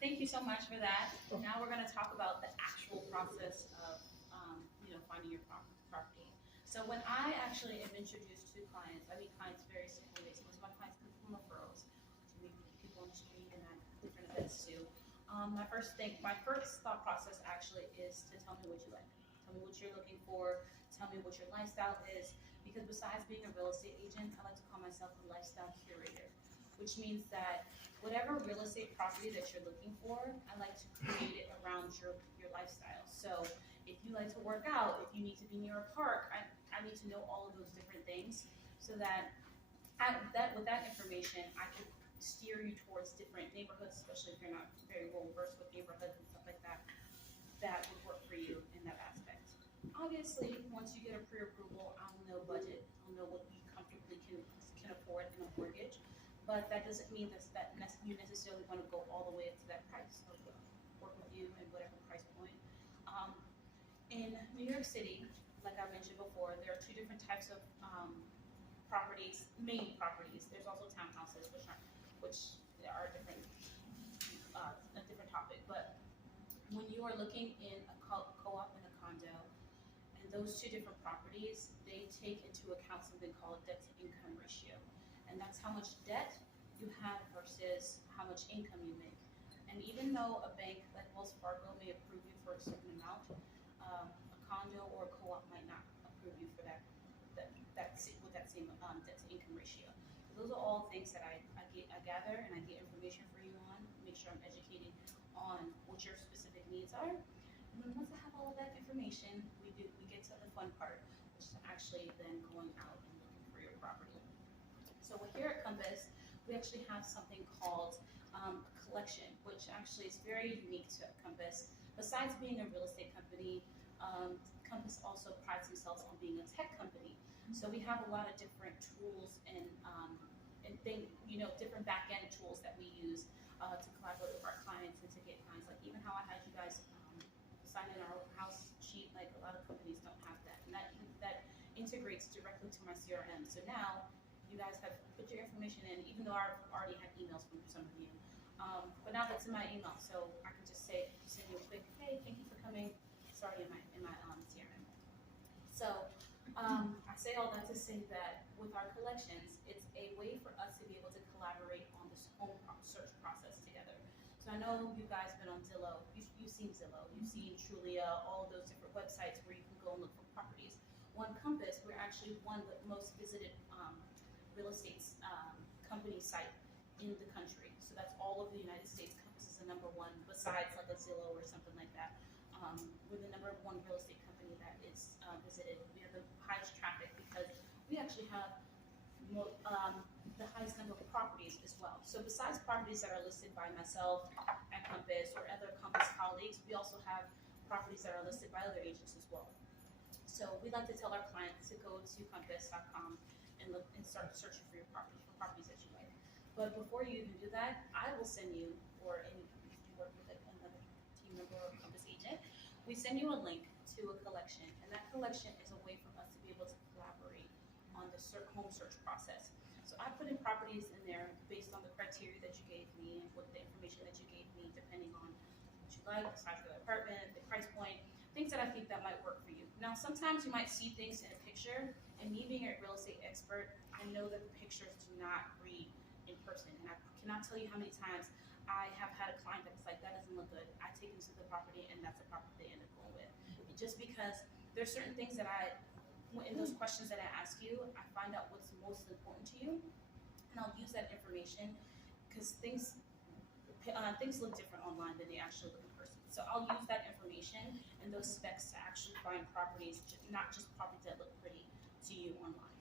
thank you so much for that. Now we're going to talk about the actual process of, finding your property. So when I actually am introduced to clients, I meet clients very simple ways. Most of my clients come from referrals. So we meet people on the street and at different events too. My first thought process actually is to tell me what you like. Tell me what you're looking for. Tell me what your lifestyle is. Because besides being a real estate agent, I like to call myself a lifestyle curator, which means that whatever real estate property that you're looking for, I like to create it around your lifestyle. So if you like to work out, if you need to be near a park, I need to know all of those different things so that with that information, I can steer you towards different neighborhoods, especially if you're not very well versed with neighborhoods and stuff like that, that would work for you in that aspect. Obviously, once you get a pre-approval, I'll know budget, I'll know what you comfortably can afford in a mortgage, but that doesn't mean you necessarily want to go all the way to that price. So work with you in whatever price point. Um, in New York City, like I mentioned before, there are two different types of properties, main properties. There's also townhouses, which are a different topic. But when you are looking in a co-op and a condo, and those two different properties, they take into account something called debt to income ratio, and that's how much debt you have versus how much income you make. And even though a bank like Wells Fargo may approve you for a certain amount, a condo or a co-op might not approve you for with that same debt to income ratio. So those are all things that I gather and I get information for you on. Make sure I'm educated on what your specific needs are. And then once I have all of that information, we get to the fun part, which is actually then going out and looking for your property. So here at Compass, we actually have something called a collection, which actually is very unique to Compass. Besides being a real estate company, Compass also prides themselves on being a tech company. So we have a lot of different tools and different back-end tools that we use to collaborate with our clients and to get clients. Like even how I had you guys sign in our house sheet, like a lot of companies don't have that, and that integrates directly to my CRM. So now you guys have put your information in, even though I've already had emails from some of you. But now that's in my email, so I can just send you a quick, hey, thank you for coming. It's already in my CRM. So I say all that to say that with our collections, it's a way for us to be able to collaborate on this home search process together. So I know you guys have been on Zillow. You've seen Zillow. You've seen Trulia, all of those different websites where you can go and look for properties. One Compass, we're actually one of the most visited real estate company site in the country. So that's all over the United States. Compass is the number one, besides like a Zillow or something like that. We're the number one real estate company that is visited. We have the highest traffic because we actually have the highest number of properties as well. So besides properties that are listed by myself at Compass or other Compass colleagues, we also have properties that are listed by other agents as well. So we like to tell our clients to go to compass.com and look and start searching for your property, for properties that you like. But before you even do that, I will send you, or if you work with another team member or Compass agent, we send you a link to a collection, and that collection is a way for us to be able to collaborate on the home search process. So I put in properties in there based on the criteria that you gave me and what the information that you gave me, depending on what you like, the size of the apartment, the price point, things that I think that might work for you. Now, sometimes you might see things in a picture, and me being a real estate expert, I know that the pictures do not read in person, and I cannot tell you how many times I have had a client that was like, that doesn't look good. I take them to the property, and that's the property they end up going with. Just because there's certain things that in those questions that I ask you, I find out what's most important to you, and I'll use that information because things look different online than they actually look in person. So I'll use that information and those specs to actually find properties, not just properties that look pretty to you online.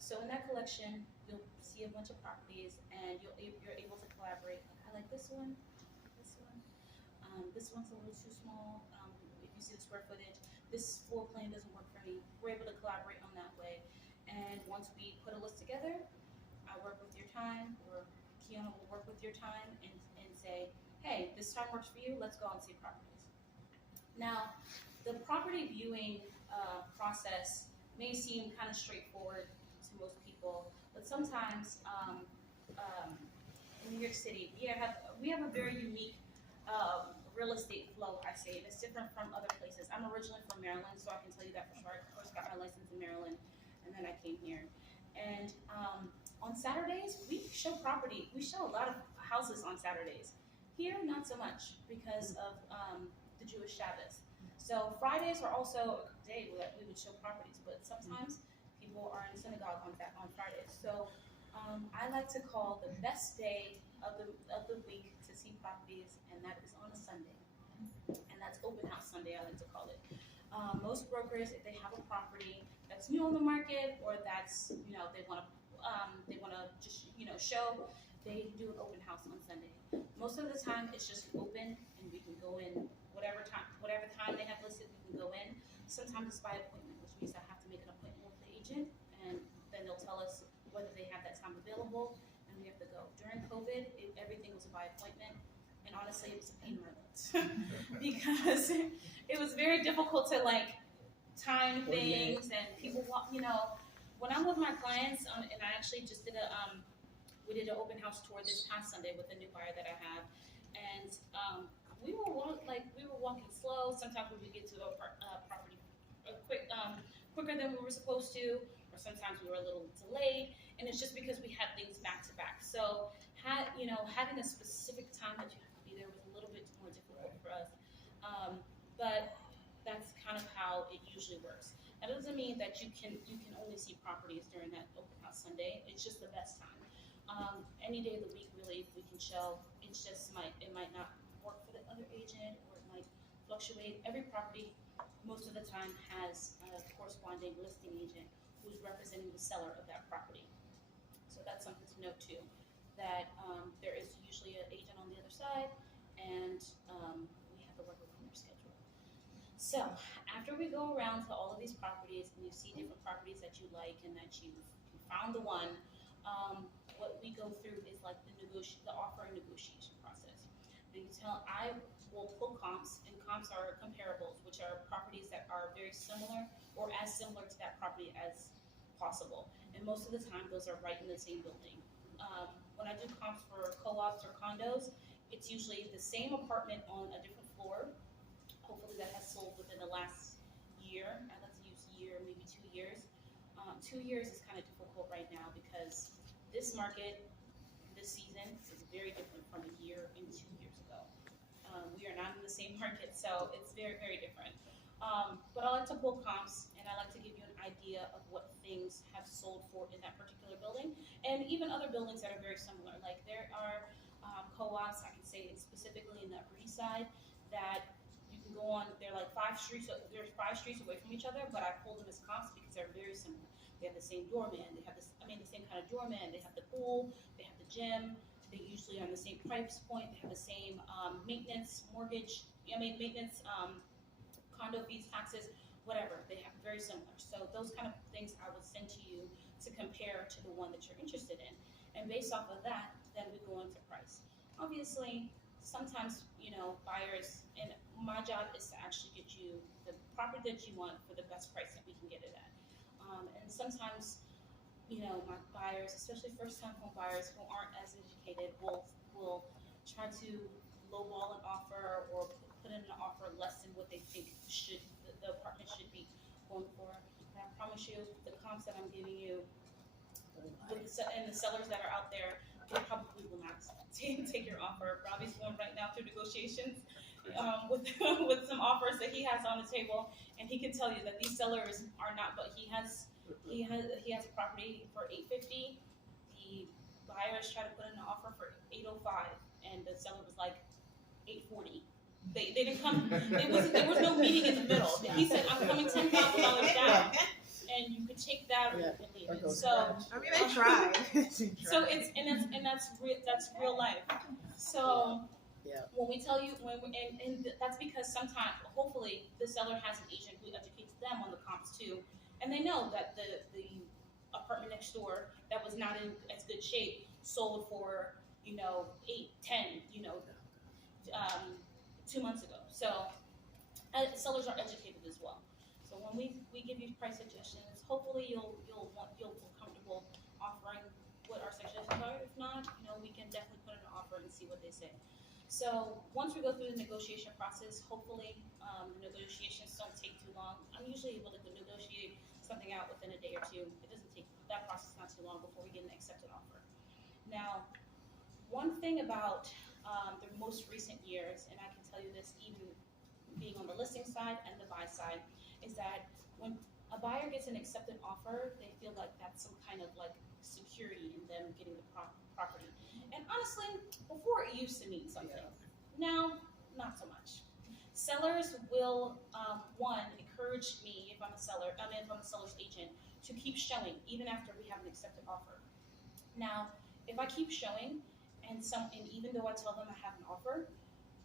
So in that collection, you'll see a bunch of properties, and you're able to collaborate. I like this one, this one. This one's a little too small. If you see the square footage, this floor plan doesn't work for me. We're able to collaborate on that way. And once we put a list together, I work with your time, or Kiana will work with your time and say, hey, this time works for you, let's go and see properties. Now, the property viewing process may seem kind of straightforward to most people, but sometimes York City, we have a very unique real estate flow, I say. It's different from other places. I'm originally from Maryland, so I can tell you that for sure. I first got my license in Maryland, and then I came here. And on Saturdays, we show property. We show a lot of houses on Saturdays. Here, not so much because of the Jewish Shabbos. So Fridays are also a day that we would show properties, but sometimes people are in synagogue on Fridays. So I like to call the best day of the week to see properties, and that is on a Sunday, and that's open house Sunday. I like to call it. Most brokers, if they have a property that's new on the market or that's they want to just show, they do an open house on Sunday. Most of the time, it's just open, and we can go in whatever time they have listed. We can go in. Sometimes it's by appointment, which means I have to make an appointment with the agent, and then they'll tell us whether they have that time available, and we have to go. During COVID, everything was by appointment, and honestly, it was a pain in my butt because it was very difficult to time things, and people want, when I'm with my clients, and I actually just did we did an open house tour this past Sunday with a new buyer that I have, and we were walking slow. Sometimes we would get to a property quicker than we were supposed to, or sometimes we were a little delayed, and it's just because we had things back to back. So having a specific time that you have to be there was a little bit more difficult for us, but that's kind of how it usually works. That doesn't mean that you can only see properties during that open house Sunday. It's just the best time. Any day of the week, really, we can show. It's just it might not work for the other agent, or it might fluctuate. Every property, most of the time, has a corresponding listing agent who's representing the seller of that property. So that's something to note too. That there is usually an agent on the other side, and we have to work within their schedule. So after we go around to all of these properties, and you see different properties that you like and that you found the one. What we go through is like the offer and negotiation process. I will pull comps, and comps are comparables, which are properties that are very similar or as similar to that property as possible. And most of the time, those are right in the same building. When I do comps for co-ops or condos, it's usually the same apartment on a different floor. Hopefully, that has sold within the last year. I like to use year, maybe 2 years. 2 years is kind of difficult right now because this market, this season, is very different from a year and 2 years ago. We are not in the same market, so it's very, very different. But I like to pull comps, and I like to give you an idea of what things have sold for in that particular building, and even other buildings that are very similar. Like there are co-ops, I can say specifically in the Upper East Side, that you can go on. They're like 5 streets. They're 5 streets away from each other, but I pull them as comps because they're very similar. They have the same doorman. They have the same kind of doorman. They have the pool. They have the gym. They usually are on the same price point. They have the same maintenance, condo fees, taxes, whatever. They have very similar. So those kind of things I would send to you to compare to the one that you're interested in. And based off of that, then we go into price. Obviously, sometimes, buyers, and my job is to actually get you the property that you want for the best price that we can get it at. And sometimes, my buyers, especially first-time home buyers who aren't as educated, will try to lowball an offer or put in an offer less than what they think the apartment should be going for. And I promise you, the comps that I'm giving you, and the sellers that are out there, they probably will not take your offer. Robbie's going right now through negotiations with some offers that he has on the table, and he can tell you that these sellers are not. But he has a property for $850. The buyers tried to put in an offer for $805, and the seller was like $840. They didn't come. There was no meeting in the middle. He said, "I'm coming $10,000 down." And you could take that or leave it. So I mean, they tried. So that's real life. So when we tell you and that's because sometimes, hopefully, the seller has an agent who educates them on the comps too, and they know that the apartment next door that was not in as good shape sold for 8, 10, 2 months ago. So sellers are educated as well. So when we give you price suggestions, hopefully you'll feel comfortable offering what our suggestions are. If not, we can definitely put in an offer see what they say. So once we go through the negotiation process, hopefully the negotiations don't take too long. I'm usually able to negotiate something out within a day or two. It doesn't take that process not too long before we get an accepted offer. Now, one thing about the most recent years, and I can tell you this even being on the listing side and the buy side, is that when a buyer gets an accepted offer, they feel like that's some kind of like security in them getting the property. And honestly, before it used to mean something. Now, not so much. Sellers will, one, encourage me if I'm a seller, if I'm a seller's agent, to keep showing even after we have an accepted offer. Now, if I keep showing, and even though I tell them I have an offer,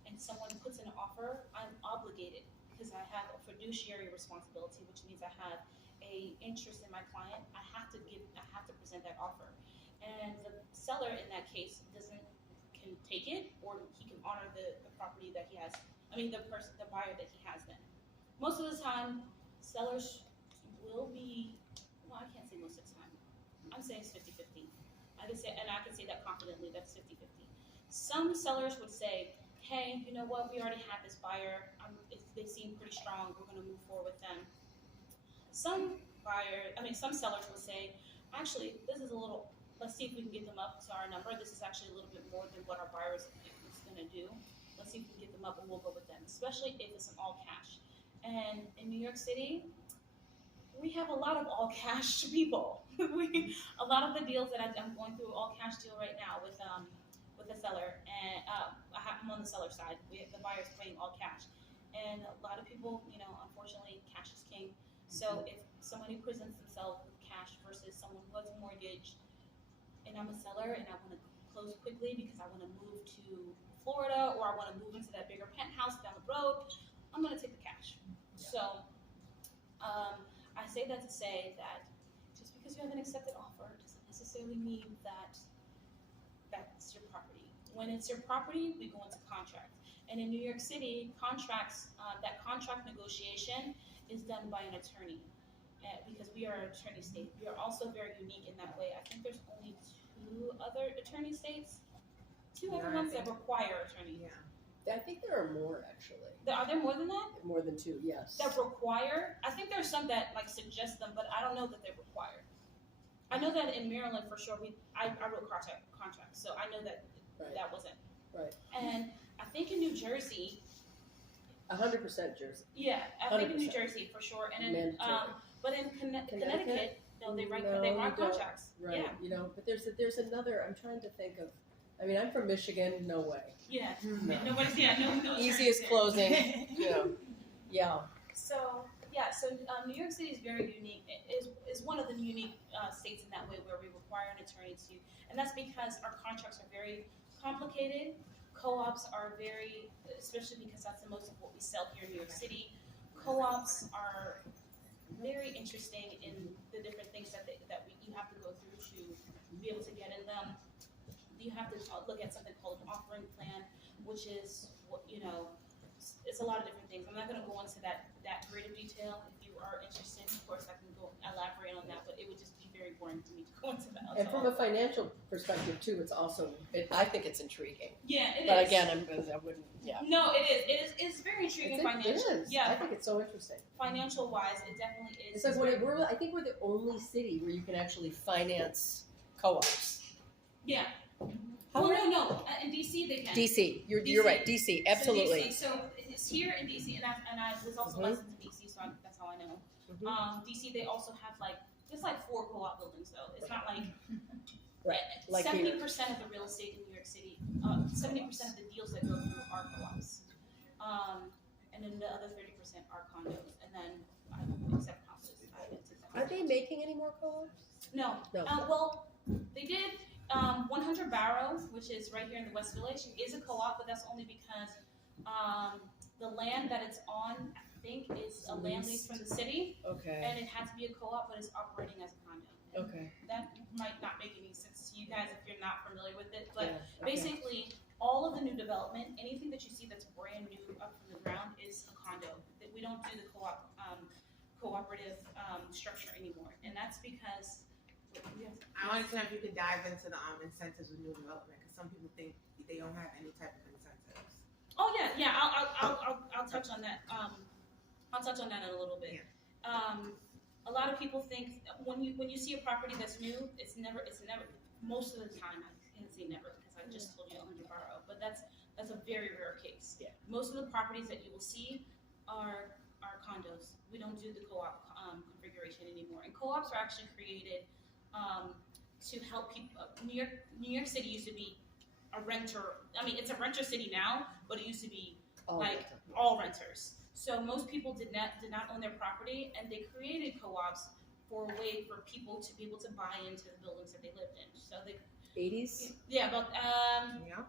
and someone puts in an offer, I'm obligated because I have a fiduciary responsibility, which means I have a interest in my client. I have to present that offer. And the seller in that case can take it, or he can honor the property that he has. The buyer that he has then. Most of the time, sellers will be, well, I can't say most of the time. I'm saying it's 50-50. I can say that confidently, that's 50-50. Some sellers would say, hey, you know what, we already have this buyer. They seem pretty strong. We're going to move forward with them. Some sellers will say, actually, this is a little, let's see if we can get them up to our number. This is actually a little bit more than what our buyer is going to do. Let's see if we can get them up and we'll go with them, especially if it's an all cash. And in New York City, we have a lot of all cash people. A lot of the deals that I'm going through all cash deal right now with the seller, and I'm on the seller side. The buyer's paying all cash, and a lot of people, unfortunately, cash is king. So if somebody presents themselves with cash versus someone who has a mortgage, and I'm a seller and I want to close quickly because I want to move to Florida or I want to move into that bigger penthouse down the road, I'm going to take the cash. Yeah. So I say that to say that just because you have an accepted offer doesn't necessarily mean that that's your property. When it's your property, we go into contract. And in New York City, contracts, that contract negotiation is done by an attorney because we are an attorney state. We are also very unique in that way. I think there's only two other attorney states, two other ones that require attorneys. Yeah. I think there are more, actually. Are there more than that? More than two, yes. That require? I think there's some that suggest them, but I don't know that they're required. I know that in Maryland, for sure, I wrote contracts, so I know that that wasn't. Right. And I think in New Jersey. 100% Jersey. Yeah, I think in New Jersey, for sure. And in, but in Connecticut, no, they write contracts. Right. Yeah. But there's another, I'm trying to think of, I'm from Michigan, no way. Yeah. No. Nobody's, no. Easiest closing, Yeah. So New York City is very unique. It is one of the unique states in that way where we require an attorney to, and that's because our contracts are very complicated. Co-ops are very, especially because that's the most of what we sell here in New York City. Co-ops are very interesting in the different things that you have to go through to be able to get in them. You have to look at something called an offering plan, which is it's a lot of different things. I'm not going to go into that great of detail. If you are interested, of course, I can go elaborate on that, but it would just be very boring to me to go into that. And from a financial perspective too, it's also, I think it's intriguing. Yeah, it is. But again, I wouldn't, No, it is. It's very intriguing financially. Yeah, I think it's so interesting. Financial wise, it definitely is. It's like I think we're the only city where you can actually finance co-ops. Yeah. No. In DC they can. DC, you're right. DC, absolutely. So it's here in DC, and I was also licensed in DC, so that's how I know. DC, they also have just 4 co-op buildings though. It's not like 70% of the real estate in New York City, 70% of the deals that go through are co-ops, and then the other 30% are condos, and then I accept houses. Are they making any more co-ops? No. Well, they did. 100 Barrow, which is right here in the West Village, is a co-op, but that's only because the land that it's on, I think, is a land lease from the city. Okay. And it has to be a co-op, but it's operating as a condo. And okay. That might not make any sense to you guys if you're not familiar with it, but basically, all of the new development, anything that you see that's brand new up from the ground is a condo. We don't do the cooperative structure anymore, and that's because. I wanted to know if you could dive into the incentives of new development, because some people think they don't have any type of incentives. Oh yeah. I'll touch on that. I'll touch on that in a little bit. Yeah. A lot of people think when you see a property that's new, it's never most of the time. I can't say never because I just told you 100 borrow, but that's a very rare case. Yeah. Most of the properties that you will see are condos. We don't do the co-op configuration anymore, and co-ops are actually created to help people. New York City used to be a renter. I mean, it's a renter city now, but it used to be all renters. So most people did not own their property, and they created co-ops for a way for people to be able to buy into the buildings that they lived in. So they 80s? Yeah, about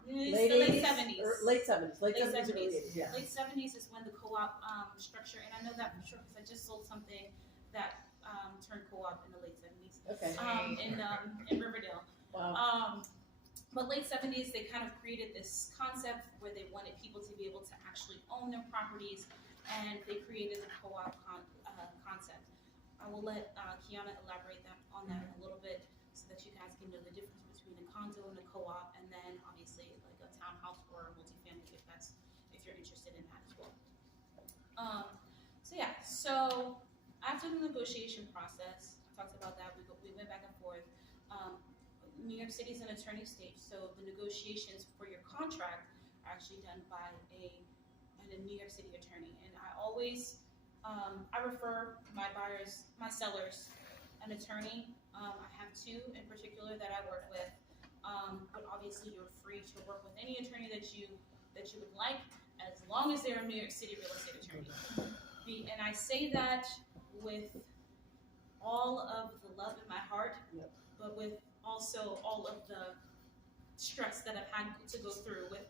Late late 80s? 70s. Late 70s. Late Late 70s, early 70s. 80s, yeah. Late 70s is when the co-op structure, and I know that for sure because I just sold something that turned co-op in the late 70s. Okay. In Riverdale. Wow. But late 70s, they kind of created this concept where they wanted people to be able to actually own their properties, and they created the co-op concept. I will let Kiana elaborate on that a little bit so that you guys can know the difference between a condo and a co-op, and then obviously like a townhouse or a multifamily if you're interested in that as well. So after the negotiation process, I talked about that. We went back and forth. New York City is an attorney state, so the negotiations for your contract are actually done by a New York City attorney. And I always, I refer my buyers, my sellers, an attorney. I have two in particular that I work with, but obviously you're free to work with any attorney that you would like, as long as they're a New York City real estate attorney. And I say that with all of the love in my heart, but with also all of the stress that I've had to go through with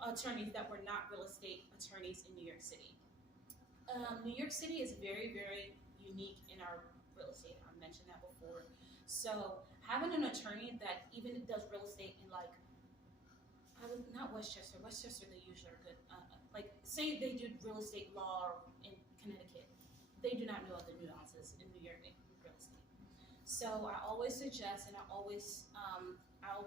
attorneys that were not real estate attorneys in New York City. New York City is very, very unique in our real estate. I mentioned that before. So having an attorney that even does real estate in not Westchester. Westchester, they usually are good. Like say they do real estate law in Connecticut. They do not know the nuances in New York real estate. So I always suggest, and I always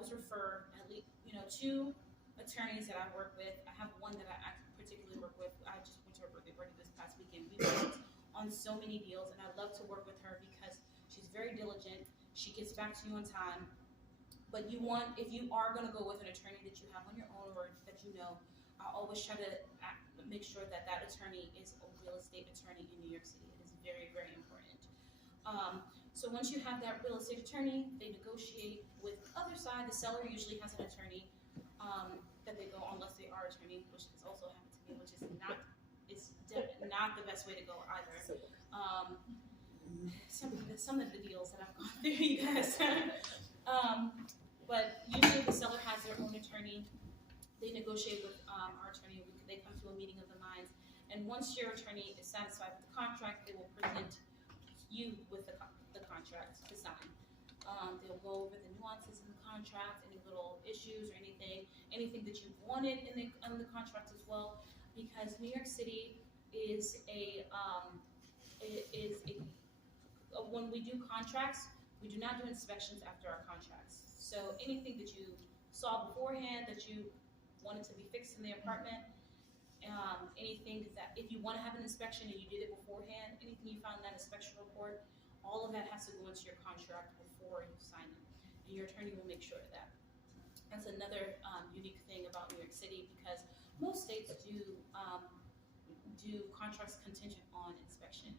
refer at least two attorneys that I work with. I have one that I particularly work with. I just went to her birthday party this past weekend. We worked on so many deals, and I love to work with her because she's very diligent. She gets back to you on time. But if you are going to go with an attorney that you have on your own or that you know, I always try to make sure that attorney is a real estate attorney in New York City. It is very, very important. So once you have that real estate attorney, they negotiate with the other side. The seller usually has an attorney that they go unless they are attorney, which has also happened to me, which is not the best way to go either. Some of the deals that I've gone through, you guys. But usually the seller has their own attorney. They negotiate with our attorney. They come to a meeting of the minds. And once your attorney is satisfied with the contract, they will present you with the contract to sign. They'll go over the nuances in the contract, any little issues or anything that you wanted in the contract as well. Because New York City is when we do contracts, we do not do inspections after our contracts. So anything that you saw beforehand that you wanted to be fixed in the apartment, anything that if you want to have an inspection and you did it beforehand, anything you found in that inspection report, all of that has to go into your contract before you sign it, and your attorney will make sure of that. That's another unique thing about New York City because most states do contracts contingent on inspection.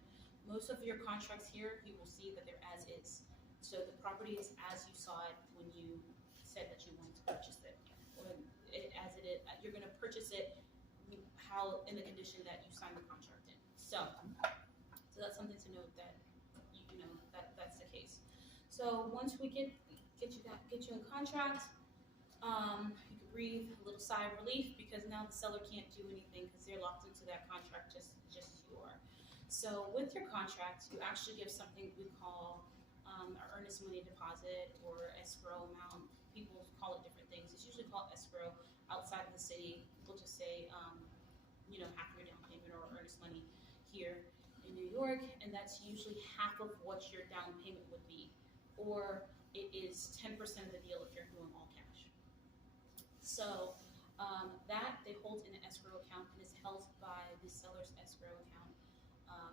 Most of your contracts here, you will see that they're as is. So the property is as you saw it when you said that you wanted to purchase it, or as it is. You're going to purchase it how in the condition that you signed the contract in. So that's something to note that that's the case. So once we get you in contract, you can breathe a little sigh of relief because now the seller can't do anything because they're locked into that contract just as you are. So with your contract, you actually give something we call an earnest money deposit or escrow amount. People call it different things. It's usually called escrow outside of the city. People just say, half your down payment or earnest money here in New York, and that's usually half of what your down payment would be, or it is 10% of the deal if you're doing all cash. So that they hold in an escrow account and is held by the seller's escrow account,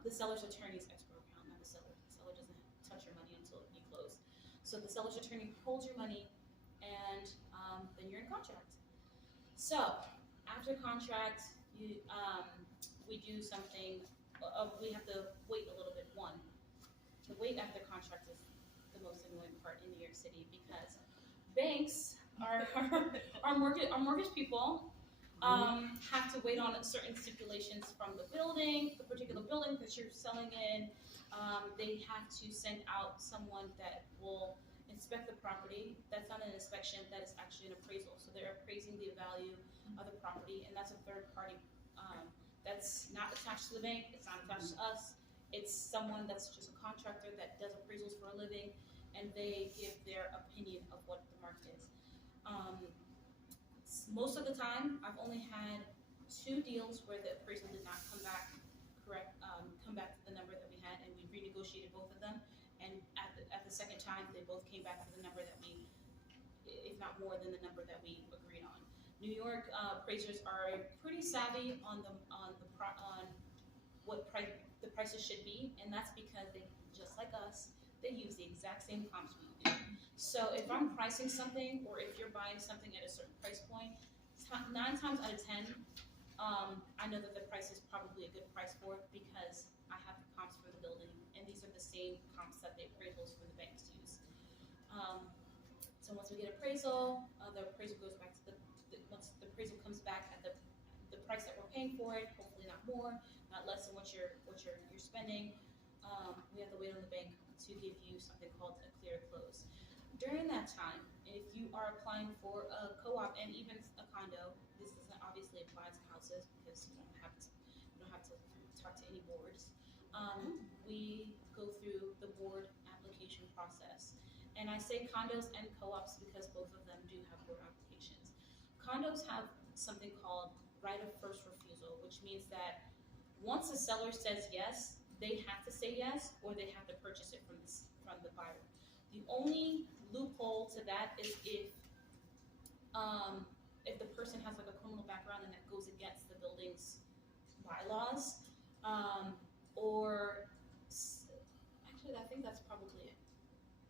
the seller's attorney's escrow account, not the seller. The seller doesn't touch your money until you close. So the seller's attorney holds your money, and then you're in contract. So after contract, we do something. We have to wait a little bit. One, the wait after contract is the most annoying part in New York City because banks our mortgage people have to wait on certain stipulations from the particular building that you're selling in. They have to send out someone that will inspect the property. That's not an inspection, that is actually an appraisal. So they're appraising the value of the property, and that's a third party. That's not attached to the bank, it's not attached to us. It's someone that's just a contractor that does appraisals for a living, and they give their opinion of what the market is. Most of the time, I've only had 2 deals where the appraisal did not come back correct, come back to the number that we had, and we renegotiated both of them. And at the second time, they both came back to the number that we, if not more than the number that we agreed on. New York appraisers are pretty savvy on what the prices should be, and that's because they, just like us, they use the exact same comps we do. So if I'm pricing something, or if you're buying something at a certain price point, 9 times out of 10, I know that the price is probably a good price for it because I have the comps for the building, and these are the same comps that the appraisals for the banks use. So once we get appraisal, the appraisal goes back to once the appraisal comes back at the price that we're paying for it, hopefully not more, not less than what you're spending. We have to wait on the bank to give you something called a clear close. During that time, if you are applying for a co-op and even a condo, this doesn't obviously apply to houses because you don't have to talk to any boards. We go through the board application process. And I say condos and co-ops because both of them do have board applications. Condos have something called right of first refusal, which means that once the seller says yes, they have to say yes, or they have to purchase it from the buyer. The only loophole to that is if the person has like a criminal background and that goes against the building's bylaws, or actually I think that's probably it.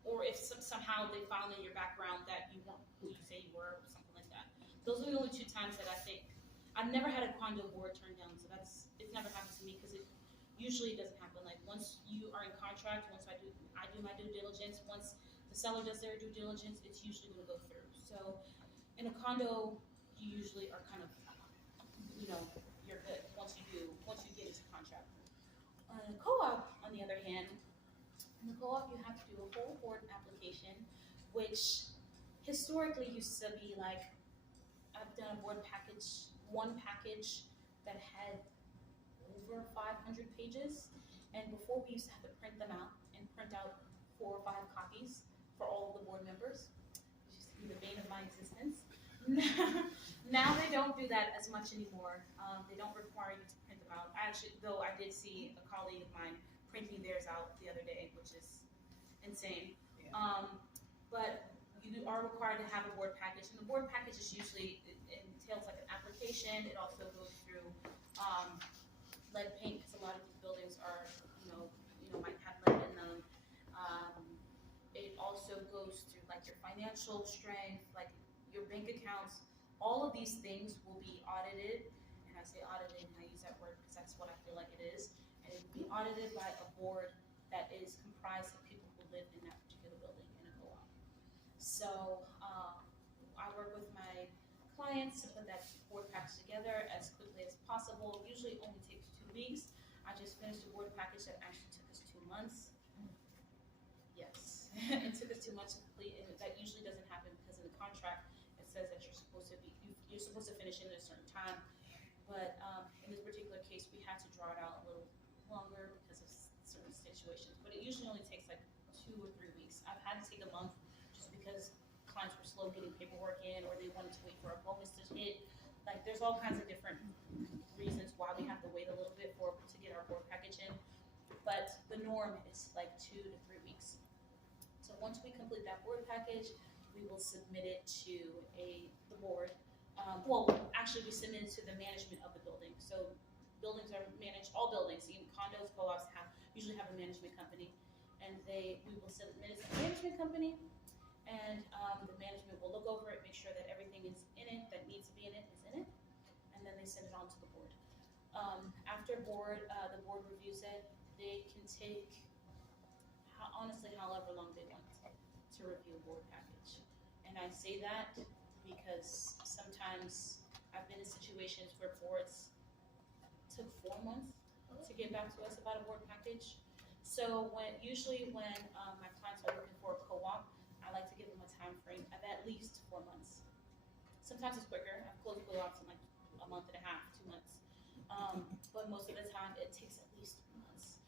Or if somehow they found in your background that you weren't who you say you were, or something like that. Those are the only 2 times that I think. I've never had a condo board turned down, so it's never happened to me because it usually doesn't happen. Like once you are in contract, once I do my due diligence, once the seller does their due diligence, it's usually going to go through. So in a condo, you usually are kind of, you're good once you get into contract. On a co-op, on the other hand, in the co-op you have to do a whole board application, which historically used to be like, I've done a board package, one package that had over 500 pages, and before we used to have to print them out and print out 4 or 5 copies for all of the board members, which used to be the bane of my existence. Now they don't do that as much anymore. They don't require you to print them out. Though I did see a colleague of mine printing theirs out the other day, which is insane. Yeah. But you are required to have a board package, and the board package is usually entails like an application. It also goes through lead paint because a lot of these buildings are, might have lead in them. It also goes through like your financial strength, like your bank accounts. All of these things will be audited, and I say audited, and I use that word because that's what I feel like it is. And it will be audited by a board that is comprised of people who live in that particular building in a co-op. So I work with my clients to put that board package together as quickly as possible. Usually it only takes 2 weeks. I just finished a board package that actually took us 2 months. Yes, it took us 2 months to complete, and that usually doesn't happen because in the contract it says that you're supposed to finish in a certain time. But in this particular case, we had to draw it out a little longer because of certain situations. But it usually only takes like 2 or 3 weeks. I've had to take a month just because clients were slow getting paperwork in, or they wanted to wait for a bonus to hit. Like there's all kinds of different reasons why we have to wait a little bit to get our board package in. But the norm is like 2 to 3 weeks. So once we complete that board package, we will submit it to the board. well, actually we submit it to the management of the building. So buildings are managed, all buildings, even condos, co-ops usually have a management company. And we will submit it to the management company, and the management will look over it, make sure that everything is in it, that needs to be in it, is in it, and then they send it on to the board. After the board reviews it, they can take, honestly, however long they want to review a board package. And I say that because sometimes I've been in situations where boards took 4 months to get back to us about a board package. So usually when my clients are looking for a co-op, I like to give them a time frame of at least 4 months. Sometimes it's quicker. I've closed co-ops in like a month and a half, 2 months. But most of the time it takes at least 3 months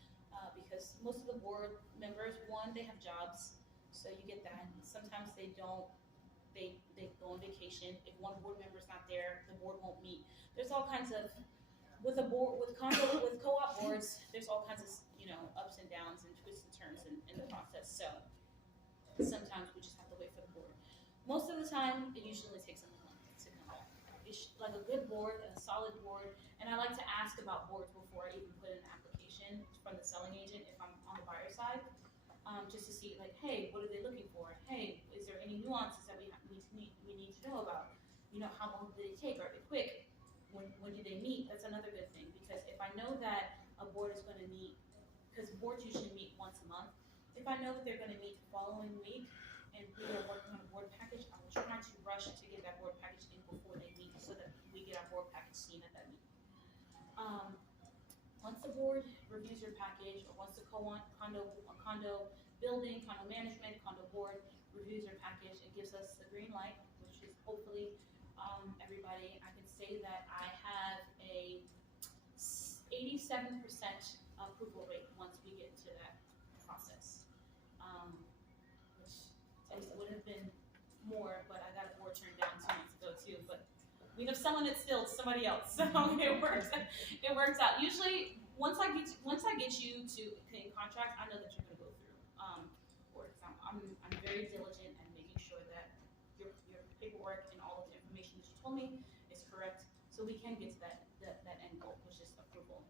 because most of the board members, one, they have jobs, so you get that. Sometimes they don't. They go on vacation. If one board member's not there, the board won't meet. There's all kinds of with co-op boards, there's all kinds of ups and downs and twists and turns in the process. So sometimes we just have to wait for the board. Most of the time, it usually takes a month to come back. It's like a good board, a solid board, and I like to ask about boards before I even put in an application from the selling agent if I'm on the buyer side, just to see like, hey, what are they looking for? Hey, is there any nuances that we need to know about? How long did they take? Are they quick? When do they meet? That's another good thing, because if I know that a board is going to meet, because boards usually meet once a month, if I know that they're going to meet the following week and we are working on a board package, I will try to rush to get that board package in before they meet so that we get our board package seen at that meeting. Once the board reviews your package, or once the condo building, condo management, condo board reviews your package, it gives us the green light, which is hopefully everybody. I can say that I have a 87% approval rate once we get into that process, which would have been more, but I got a board turned down 2 months ago too. But we end up selling it still to somebody else, so it works out. Usually, once I get you to a contract, I know that you're going to go through boards. I'm very diligent at making sure that your paperwork and all of the information that you told me is correct, so we can get to that end goal, which is approval.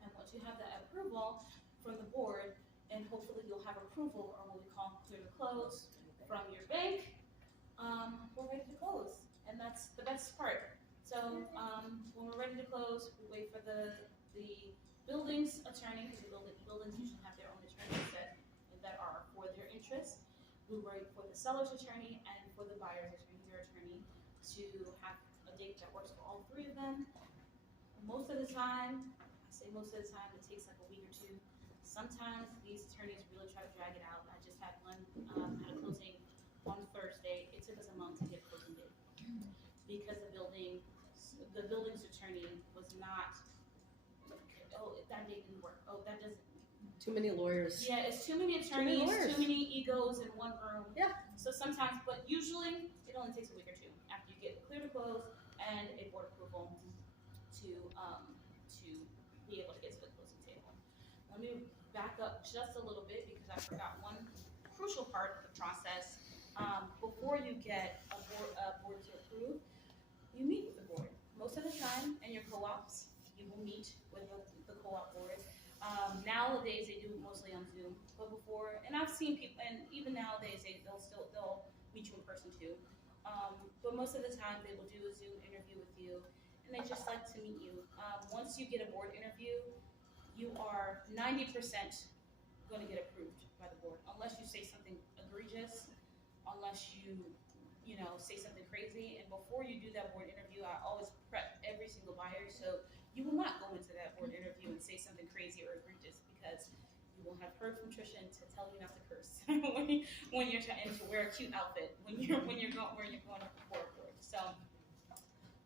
And once you have that approval from the board, and hopefully you'll have approval, or what we call clear to close, from your bank, we're ready to close. And that's the best part. So when we're ready to close, we wait for the building's attorney, because the buildings usually have their own attorneys that are for their interests. We wait for the seller's attorney and for the buyer's attorney, their attorney, to have a date that works for all three of them. Most of the time, it takes like a week or two. Sometimes these attorneys really try to drag it out. I just had one at a closing on Thursday. It took us a month to get a closing date because the building's attorney was not. Oh, that date didn't work. Oh, that doesn't. Too many lawyers. Yeah, it's too many attorneys, too many egos in one room. Yeah. So sometimes, but usually it only takes a week or two after you get clear to close and a board approval to be able to get to the closing table. Let me back up just a little bit because I forgot one crucial part of the process. Before you get a board to approve, you meet with the board. Most of the time in your co-ops, you will meet with the co-op board. Nowadays they do it mostly on Zoom, but before, and I've seen people, and even nowadays they'll meet you in person too. But most of the time they will do a Zoom interview with you, and they just like to meet you. Once you get a board interview, you are 90% going to get approved by the board, unless you say something egregious, unless you say something crazy. And before you do that board interview, I always prep every single buyer, so you will not go into that board interview and say something crazy or egregious, because you will have heard from Trisha to tell you not to curse when you're trying to wear a cute outfit when you're going for a board. So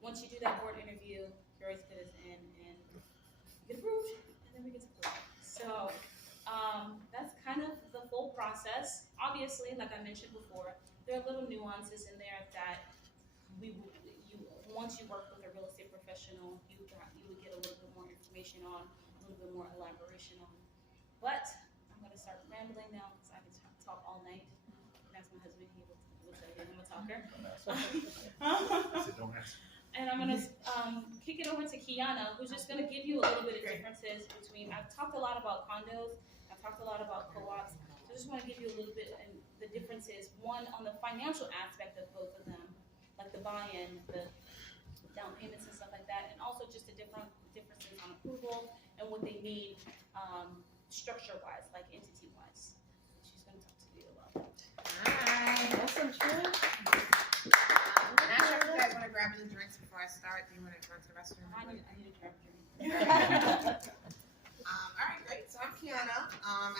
once you do that board interview, you're as good as in, and you get approved, and then we get to close. So that's kind of the full process. Obviously, like I mentioned before, there are little nuances in there that once you work with a real estate professional, you would get a little bit more information on, a little bit more elaboration on. But I'm going to start rambling now because I can talk all night. That's my husband. He will tell you I'm a talker. So don't ask. And I'm gonna kick it over to Kiana, who's just gonna give you a little bit of differences between. I've talked a lot about condos. I've talked a lot about co-ops. So I just want to give you a little bit and the differences. One on the financial aspect of both of them, like the buy-in, the down payments and stuff like that, and also just the differences on approval and what they need structure-wise, like entity-wise. She's gonna talk to you about that. Hi. Awesome, Sharon. I'm not sure if you guys want to grab any drinks before I start. Do you want to run to the restroom? I need a character. All right, great. So I'm Kiana.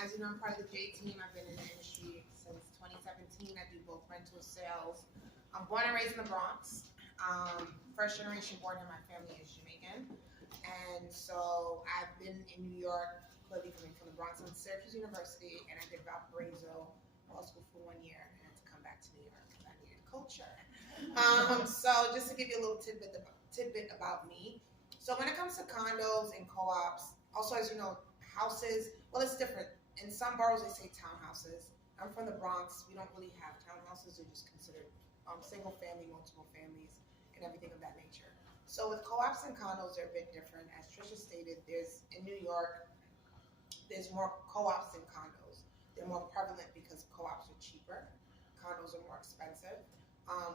As you know, I'm part of the J team. I've been in the industry since 2017. I do both rental sales. I'm born and raised in the Bronx. First generation born here. My family is Jamaican. And so I've been in New York, clearly coming from the Bronx. I went to Syracuse University, and I did Valparaiso Law School for 1 year. And I had to come back to New York because I needed culture. So just to give you a little tidbit about me. So when it comes to condos and co-ops, also as you know, houses, well, it's different. In some boroughs, they say townhouses. I'm from the Bronx. We don't really have townhouses. They're just considered single family, multiple families, and everything of that nature. So with co-ops and condos, they're a bit different. As Trisha stated, in New York, there's more co-ops than condos. They're more prevalent because co-ops are cheaper. Condos are more expensive.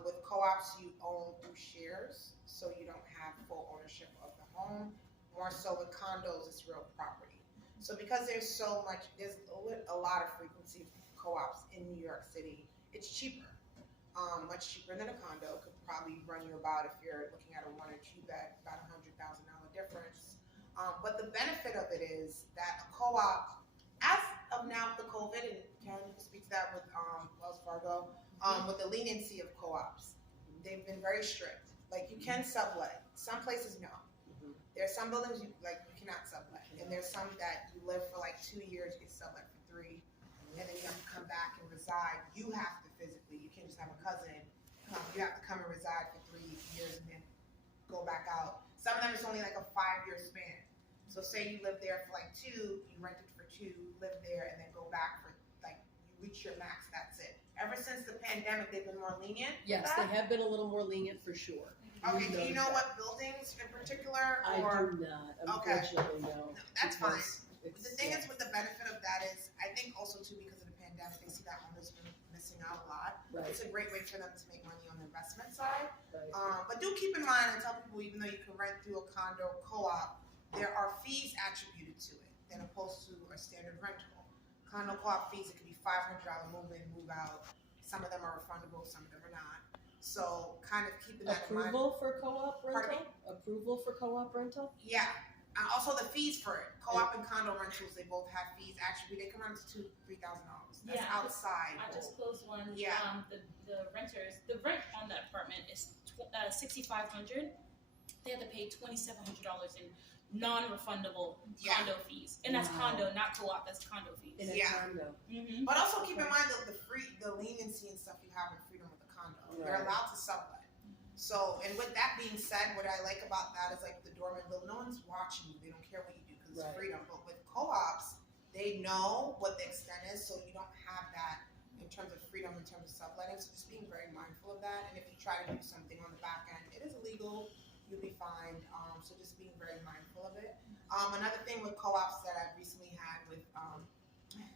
With co-ops, you own through shares, so you don't have full ownership of the home. More so with condos, it's real property. So because there's a lot of frequency of co-ops in New York City, it's cheaper. Much cheaper than a condo. Could probably run you about, if you're looking at a 1 or 2 bed, about $100,000 difference. But the benefit of it is that a co-op, as of now with the COVID, and Karen, you can speak to that with Wells Fargo, with the leniency of co-ops, they've been very strict. Like you can sublet. Some places no. There are some buildings you cannot sublet, and there's some that you live for like 2 years, you get sublet for 3, and then you have to come back and reside. You have to physically. You can't just have a cousin. You have to come and reside for 3 years and then go back out. Some of them it's only like a 5-year span. So say you live there for like 2, you rent it for 2, live there, and then go back for like you reach your max. That's it. Ever since the pandemic, they've been more lenient. Yes, they have been a little more lenient for sure. Okay, do you know what buildings in particular? I do not. Unfortunately, no. That's fine. The thing is, with the benefit of that is, I think also too because of the pandemic, they see that owners been missing out a lot. Right. It's a great way for them to make money on the investment side. Right. But do keep in mind, I tell people, even though you can rent through a condo co-op, there are fees attributed to it than opposed to a standard rental. Condo co-op fees, it could be $500 move in, move out. Some of them are refundable, some of them are not. So kind of keeping that in mind. Approval for co-op rental? Pardon me? Approval for co-op rental? Yeah. And also the fees for it. Co-op and condo rentals, they both have fees. Actually, they come around to $2,000-$3,000. That's Yeah, outside. I just closed one. Yeah. The renters, the rent on that apartment is $6,500. They have to pay $2,700 in non-refundable condo fees, and that's condo, not co-op. That's condo fees. In a condo. Mm-hmm. But also keep in mind the leniency and stuff you have in freedom with the condo. Right. They're allowed to sublet. So, and with that being said, what I like about that is like the doorman bill. No one's watching you. They don't care what you do because it's freedom. But with co-ops, they know what the extent is, so you don't have that in terms of freedom, in terms of subletting. So just being very mindful of that. And if you try to do something on the back end, it is illegal. You'll be fined. So just being very mindful of it. Another thing with co-ops that I've recently had with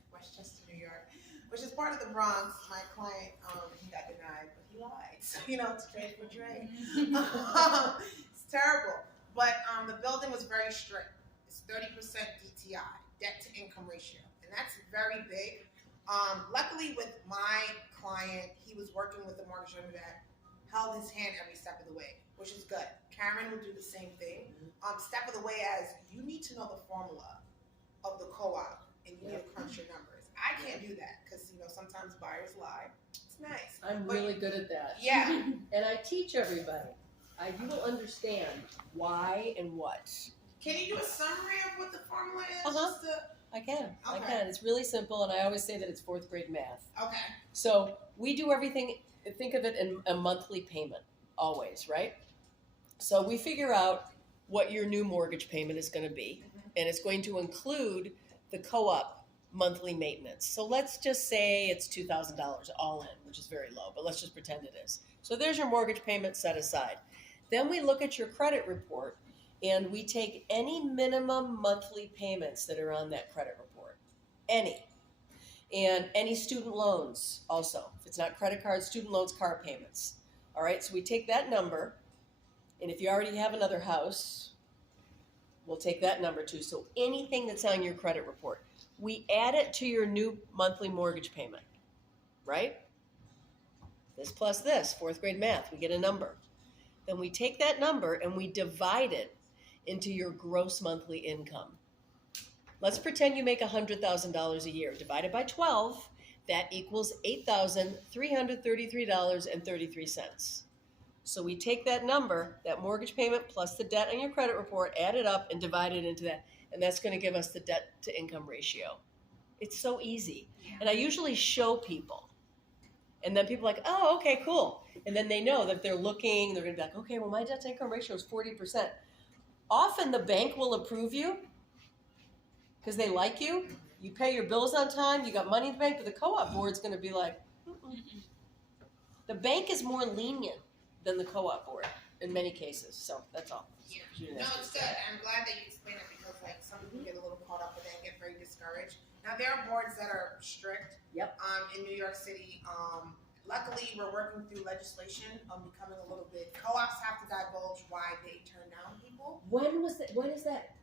Westchester, New York, which is part of the Bronx. My client, he got denied, but he lied. So, it's trade for trade. It's terrible. But the building was very strict. It's 30% DTI, debt to income ratio. And that's very big. Luckily with my client, he was working with the mortgage lender that held his hand every step of the way, which is good. Karen will do the same thing. Step of the way as you need to know the formula of the co-op and you need to crunch your numbers. I can't do that because, sometimes buyers lie. It's nice. I'm really good at that. Yeah. And I teach everybody. You will understand why and what. Can you do a summary of what the formula is? I can. Okay. I can. It's really simple, and I always say that it's 4th grade math. Okay. So we do everything, think of it in a monthly payment, always, right? So we figure out what your new mortgage payment is going to be, and it's going to include the co-op monthly maintenance. So let's just say it's $2,000 all in, which is very low, but let's just pretend it is. So there's your mortgage payment set aside. Then we look at your credit report and we take any minimum monthly payments that are on that credit report. Any. And any student loans also. If it's not credit cards, student loans, car payments. All right, so we take that number, and if you already have another house, we'll take that number too. So anything that's on your credit report, we add it to your new monthly mortgage payment, right? This plus this, fourth grade math, we get a number. Then we take that number and we divide it into your gross monthly income. Let's pretend you make $100,000 a year. Divided by 12, that equals $8,333.33. So we take that number, that mortgage payment plus the debt on your credit report, add it up and divide it into that. And that's going to give us the debt to income ratio. It's so easy. And I usually show people. And then people are like, oh, okay, cool. And then they know that they're looking, they're going to be like, okay, well, my debt to income ratio is 40%. Often the bank will approve you because they like you. You pay your bills on time, you got money in the bank, but the co-op board's going to be like, mm-mm. The bank is more lenient than the co-op board in many cases. So that's all. Yeah. No, it's good. I'm glad that you explained it because like some people get a little caught up with it and get very discouraged. Now there are boards that are strict. Yep. In New York City. Luckily, we're working through legislation becoming a little bit. Co-ops have to divulge why they turn down people. When is that?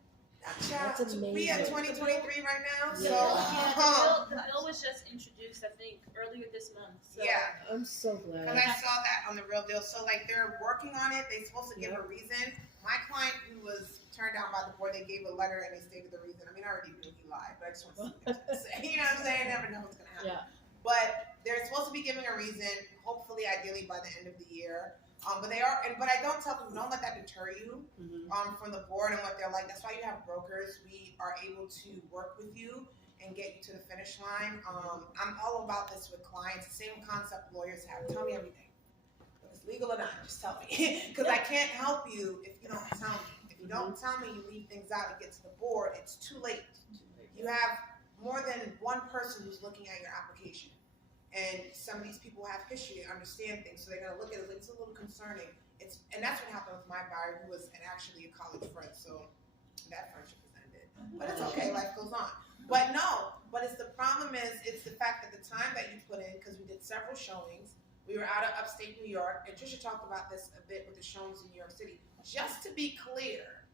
That's amazing. We at 2023 right now, Yeah. so The bill was just introduced, I think, earlier this month. So. yeah. I'm so glad. Because I saw that on the Real Deal. So like they're working on it. They're supposed to give a reason. My client who was turned down by the board, they gave a letter and they stated the reason. I mean, I already knew he lied, but I just want to see what they say. You know what I'm saying? I never know what's gonna happen. Yeah. But they're supposed to be giving a reason, hopefully, ideally by the end of the year. But they are, but I don't tell them, don't let that deter you from the board and what they're like. That's why you have brokers. We are able to work with you and get you to the finish line. I'm all about this with clients. The same concept lawyers have. Tell me everything. Whether it's legal or not, just tell me. Because I can't help you if you don't tell me. If you don't tell me, you leave things out, it gets to the board, it's too late. You have more than one person who's looking at your application. And some of these people have history, they understand things, so they're gonna look at it like it's a little concerning. And that's what happened with my buyer, who was actually a college friend, so that friendship has ended. But it's okay, life goes on. But it's the problem is, it's the fact that the time that you put in, because we did several showings, we were out of upstate New York, and Trisha talked about this a bit with the showings in New York City. Just to be clear,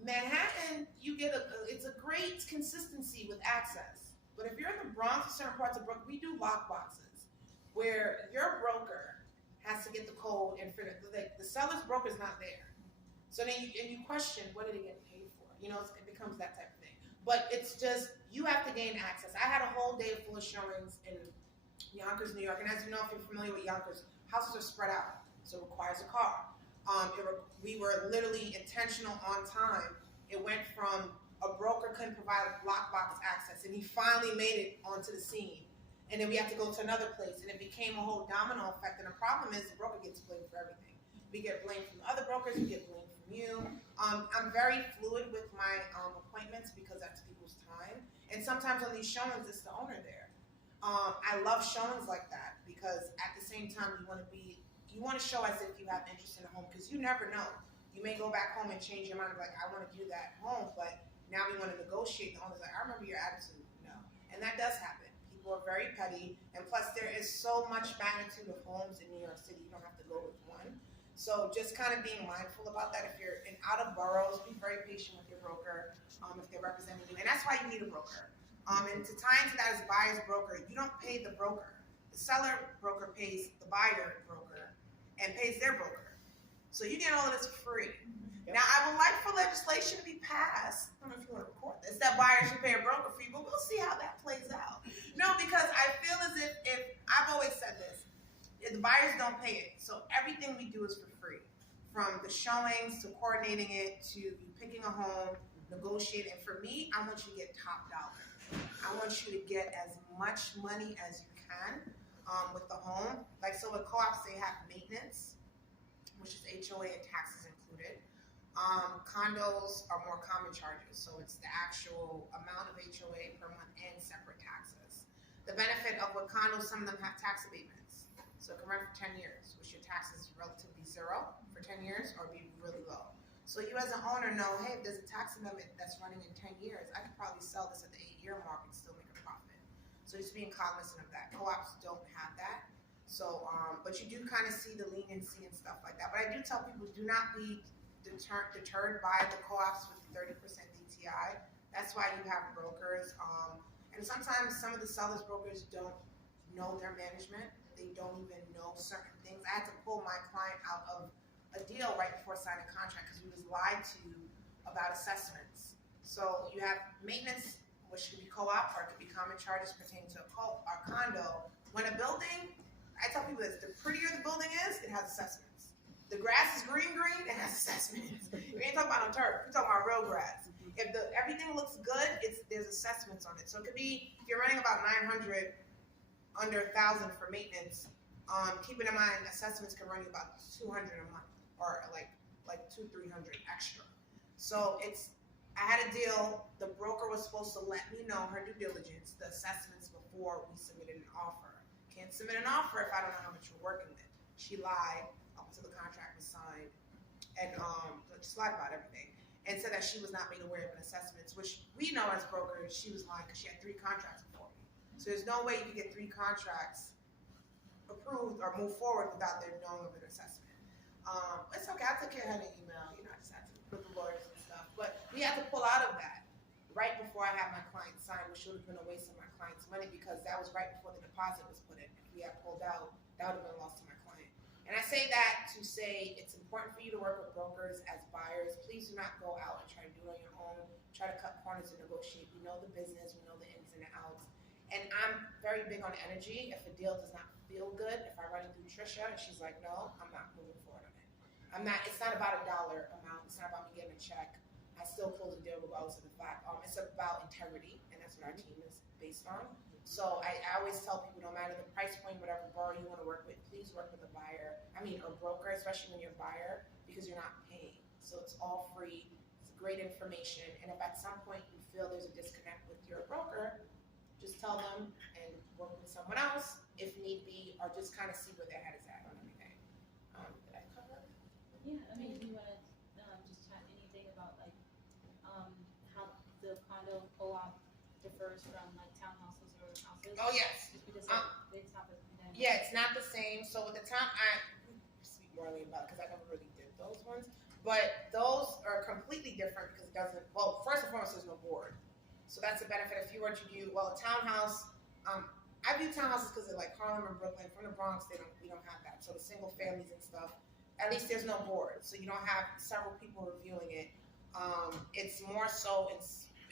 Manhattan, it's a great consistency with access. But if you're in the Bronx or certain parts of Brooklyn, we do lock boxes where your broker has to get the code and figure the seller's broker's not there. So then you question, what are they getting paid for? You know, it becomes that type of thing. But it's just, you have to gain access. I had a whole day full of showings in Yonkers, New York. And as you know, if you're familiar with Yonkers, houses are spread out, so it requires a car. We were literally intentional on time. It went from a broker couldn't provide lockbox access, and he finally made it onto the scene. And then we had to go to another place, and it became a whole domino effect. And the problem is the broker gets blamed for everything. We get blamed from other brokers, we get blamed from you. I'm very fluid with my appointments because that's people's time. And sometimes on these showings, it's the owner there. I love showings like that because at the same time, you want to show as if you have interest in the home, because you never know. You may go back home and change your mind and be like, I want to do that home, but now we want to negotiate. The owner's like, I remember your attitude. No. And that does happen. People are very petty. And plus, there is so much magnitude of homes in New York City. You don't have to go with one. So just kind of being mindful about that. If you're in out of boroughs, be very patient with your broker if they're representing you. And that's why you need a broker. And to tie into that as buyer's broker, you don't pay the broker. The seller broker pays the buyer broker and pays their broker. So you get all of this for free. Now, I would like for legislation to be passed, I don't know if you want to record this, that buyers should pay a broker fee, but we'll see how that plays out. No, because I feel as if I've always said this, if the buyers don't pay it, so everything we do is for free. From the showings to coordinating it to you picking a home, negotiating. For me, I want you to get top dollar. I want you to get as much money as you can with the home. Like, so with co-ops, they have maintenance, which is HOA and taxes included. Condos are more common charges, so it's the actual amount of HOA per month and separate taxes. The benefit of with condos, some of them have tax abatements. So it can rent for 10 years, which your taxes relatively zero for 10 years or be really low. So you as an owner know, hey, if there's a tax amendment that's running in 10 years, I could probably sell this at the 8-year mark and still make a profit. So just being cognizant of that. Co-ops don't have that. So, but you do kind of see the leniency and stuff like that. But I do tell people, do not be deterred by the co-ops with 30% DTI. That's why you have brokers. And sometimes some of the sellers brokers don't know their management. They don't even know certain things. I had to pull my client out of a deal right before signing a contract because we was lied to about assessments. So you have maintenance, which could be co-op or it could be common charges pertaining to a condo. When a building, I tell people this, the prettier the building is, it has assessments. The grass is green, it has assessments. We ain't talking about no turf, we're talking about real grass. If everything looks good, there's assessments on it. So it could be, if you're running about 900, under 1,000 for maintenance, keeping in mind assessments can run you about 200 a month or like 200-300 extra. So I had a deal, the broker was supposed to let me know her due diligence, the assessments before we submitted an offer. Can't submit an offer if I don't know how much you're working with. She lied up until the contract was signed and just lied about everything and said that she was not made aware of an assessments, which we know as brokers, she was lying because she had 3 contracts before me. So there's no way you can get 3 contracts approved or move forward without their knowing of an assessment. It's okay, I'll take care of her in an email. You know, I just had to put the lawyers and stuff. But we had to pull out of that right before I had my client sign, which would have been a waste of my client's money because that was right before the deposit was put in. If we had pulled out, that would have been lost to my client. And I say that to say it's important for you to work with brokers as buyers. Please do not go out and try to do it on your own. Try to cut corners and negotiate. We know the business, we know the ins and the outs. And I'm very big on energy. If a deal does not feel good, if I run it through Trisha and she's like, no, I'm not moving forward on it. It's not about a dollar amount. It's not about me getting a check. I still close the deal regardless of the fact. It's about integrity, and that's what our team is based on. So I always tell people, no matter the price point, whatever borrower you want to work with, please work with a broker, especially when you're a buyer, because you're not paying. So it's all free. It's great information. And if at some point you feel there's a disconnect with your broker, just tell them and work with someone else if need be, or just kind of see where their head is at on everything. Did I cover? Yeah, I mean, if you want to just chat anything about like how the condo co-op differs from like townhouses or houses. Oh yes. Just because the topic. Yeah, it's not the same. So with the I speak more about it because I never really did those ones, but those are completely different because it doesn't. Well, first and foremost, there's no board. So that's a benefit if you were to do, a townhouse, I view townhouses because they're like Harlem or Brooklyn. From the Bronx, we don't have that. So the single families and stuff, at least there's no board. So you don't have several people reviewing it. It's more so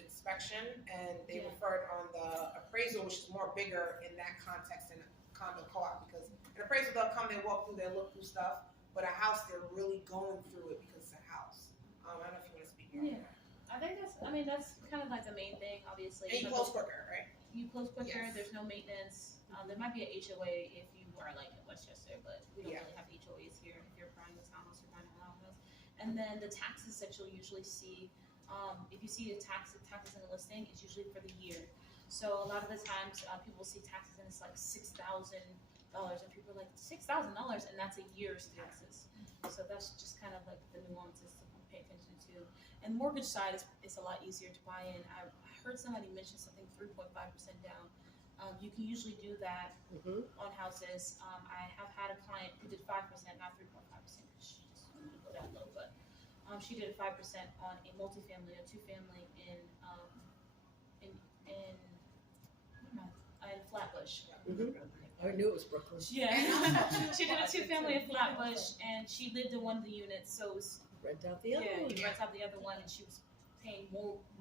inspection, and they referred on the appraisal, which is more bigger in that context than a condo co-op, because an appraisal, they'll come, they walk through, they look through stuff, but a house, they're really going through it because it's a house. I don't know if you want to speak more on that. I think that's kind of like the main thing, obviously. And you close quicker, right? You close quicker, Yes. There's no maintenance. There might be an HOA if you are like in Westchester, but we don't really have HOAs here if you're buying a townhouse or buying a townhouse. And then the taxes that you'll usually see, if you see the taxes in the listing, it's usually for the year. So a lot of the times people see taxes and it's like $6,000, and people are like $6,000, and that's a year's taxes. So that's just kind of like the nuances to pay attention to. And mortgage side is a lot easier to buy in. I heard somebody mention something 3.5% down. You can usually do that on houses. I have had a client who did 5%, not 3.5%. She just wanted to go that low, but she did 5% on a multifamily, a 2-family in Flatbush. I knew it was Brooklyn. Yeah, she did a 2-family in Flatbush, and she lived in one of the units, so it was Rent out the other one. you rent out the other one, and she was paying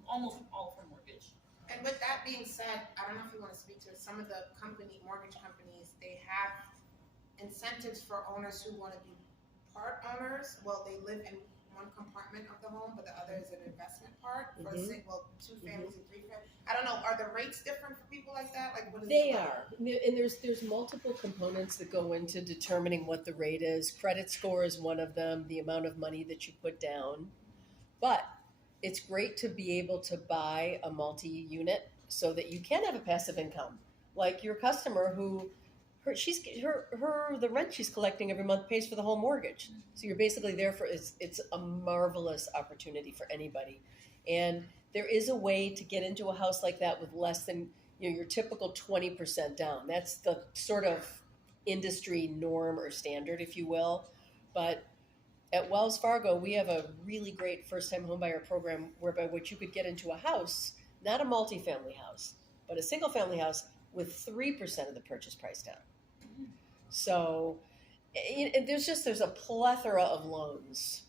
almost all of her mortgage. And with that being said, I don't know if you want to speak to it. Some of the mortgage companies, they have incentives for owners who want to be part owners. Well, they live in one compartment of the home, but the other is an investment part for 2 families and 3 families. I don't know. Are the rates different for people like that? Like, what is They are, and there's multiple components that go into determining what the rate is. Credit score is one of them, the amount of money that you put down. But it's great to be able to buy a multi-unit so that you can have a passive income. Like your customer who the rent she's collecting every month pays for the whole mortgage. So you're basically there for it's a marvelous opportunity for anybody, and there is a way to get into a house like that with less than your typical 20% down. That's the sort of industry norm or standard, if you will. But at Wells Fargo, we have a really great first-time homebuyer program whereby which you could get into a house, not a multifamily house, but a single-family house with 3% of the purchase price down. So there's a plethora of loans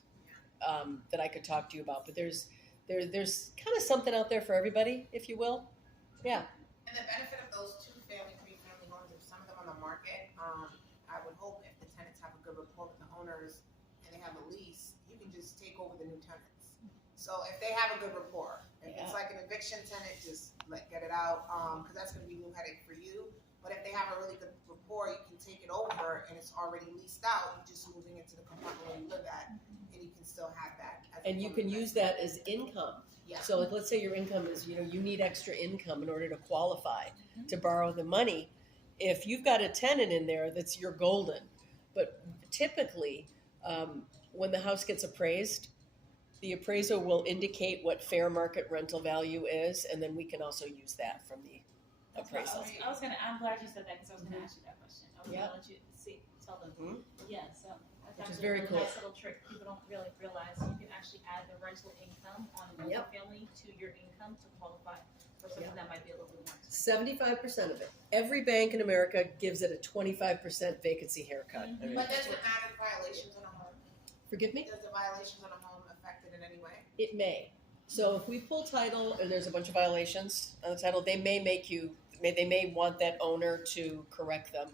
that I could talk to you about, but there's kind of something out there for everybody, if you will. Yeah. And the benefit of those 2-family, 3-family homes, if some of them on the market, I would hope if the tenants have a good rapport with the owners and they have a lease, you can just take over the new tenants. So if they have a good rapport, if it's like an eviction tenant, just get it out, because that's going to be a new headache for you. But if they have a really good rapport, you can take it over and it's already leased out. You're just moving into the compartment where you live at, and you can still have that. And you can use that as income. Yeah. So let's say your income is, you need extra income in order to qualify to borrow the money. If you've got a tenant in there, that's your golden. But typically, when the house gets appraised, the appraisal will indicate what fair market rental value is, and then we can also use that from the appraisal. I'm glad you said that because I was going to ask you that question. I was going to let you tell them. Mm-hmm. Yeah, so that's Which is actually very a cool. nice little trick. People don't really realize you can actually add the rental income on a multifamily to your income to qualify for something that might be a little bit more expensive. 75% of it. Every bank in America gives it a 25% vacancy haircut. I mean, But does it matter the violations on a home? forgive me? Does the violations on a home affect it in any way? It may. So if we pull title and there's a bunch of violations on the title, they may they may want that owner to correct them,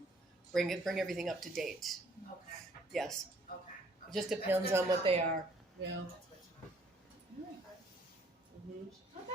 bring everything up to date. Okay. Yes. Okay. It just depends on what they are. Yeah. That's good to know. Mm-hmm. Okay.